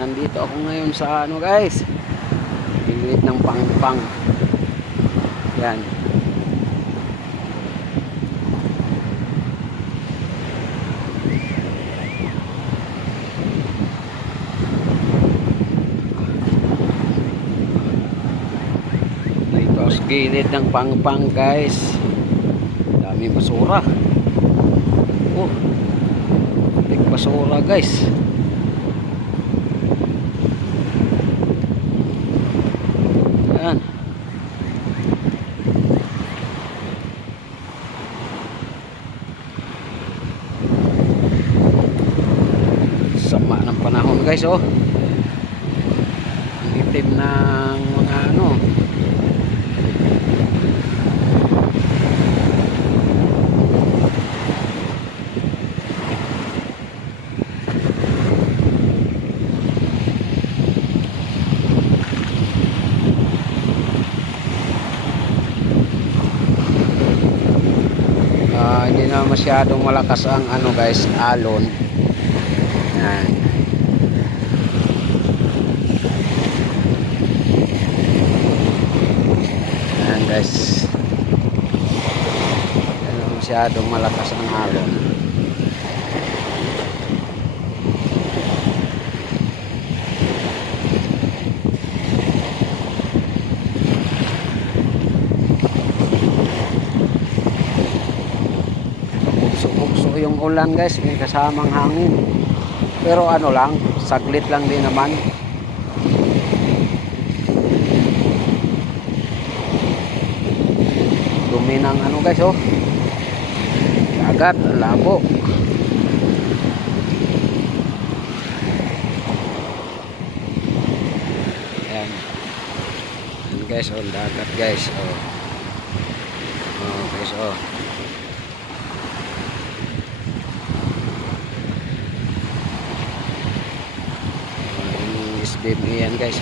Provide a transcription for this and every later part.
Nandito ako ngayon sa ano guys, gilid ng Pangpang. Yan. Dito sa gilid ng Pangpang guys. Dami basura. Oh, big basura guys. Yan. Sama ng panahon guys, oh. Ang itim ng mga ano. Hindi na masyadong malakas ang ano guys, alon. Yan. Yan guys. Hindi na masyadong malakas ang alon. Bugso yung ulan guys, may kasamang hangin. Pero ano lang, saglit lang din naman. Dumi ng ano guys, oh. Dagat, labo. Ayan. Ayan guys, oh, dagat guys, oh. Oh guys, oh. SBM yan guys.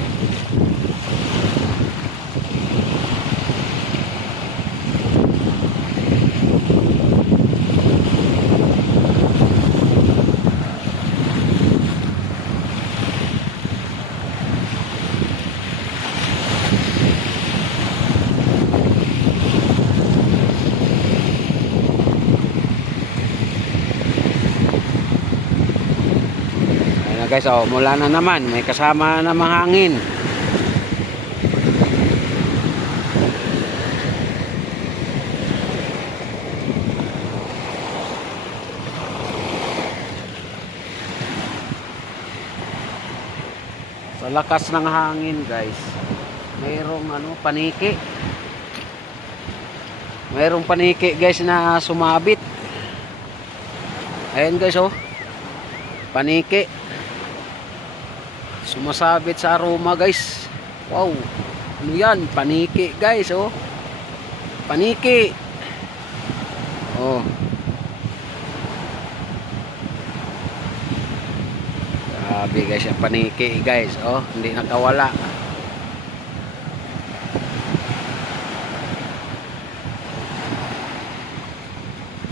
Guys, oh, mula na naman, may kasama na mahangin. Sa lakas ng hangin guys, mayroong ano, paniki. Mayroong paniki guys na sumabit. Ayan guys, oh, paniki. Sumasabit sa aroma guys. Wow, ano yan? Paniki guys, oh. Paniki. Oh. Grabe guys, yung paniki guys, oh. Hindi nakawala.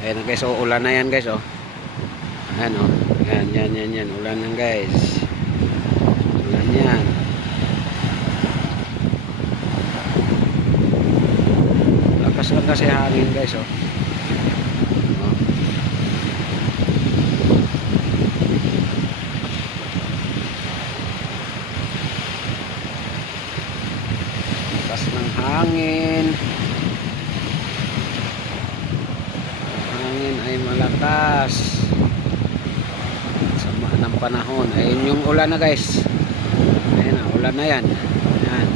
Ayan guys, oh, ulan na yan guys, oh. Ayan, oh. Yan, ulan na guys. Yan. Lakas lang kasi hangin guys, oh. Oh. Lakas ng hangin. Ang hangin ay malakas. Sama ng panahon. Ayun yung ulan na guys. Ulan na yan. Yan.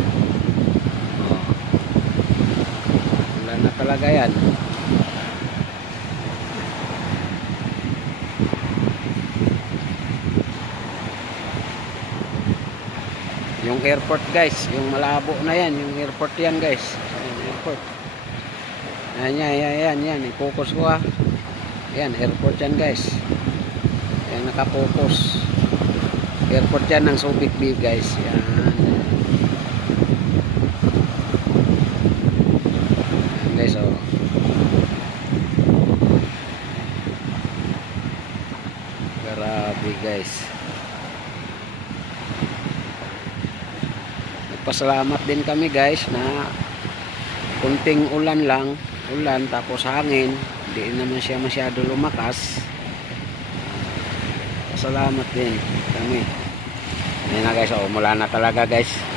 Oh. Ulan na talaga yan. Yung airport guys, yung malabo na yan, yung airport yan guys. Ayan, airport. Yan. I-focus ko ha. Yan, airport yan guys. Yan, nakapokus. Airport yan ng Subic Bay guys. Yan. Yan guys, oh. Grabe guys. nagpasalamat din kami guys na kunting ulan lang, ulan tapos hangin, hindi naman siya masyado lumakas. Pasalamat din kami. Ayan na guys, mula na talaga guys.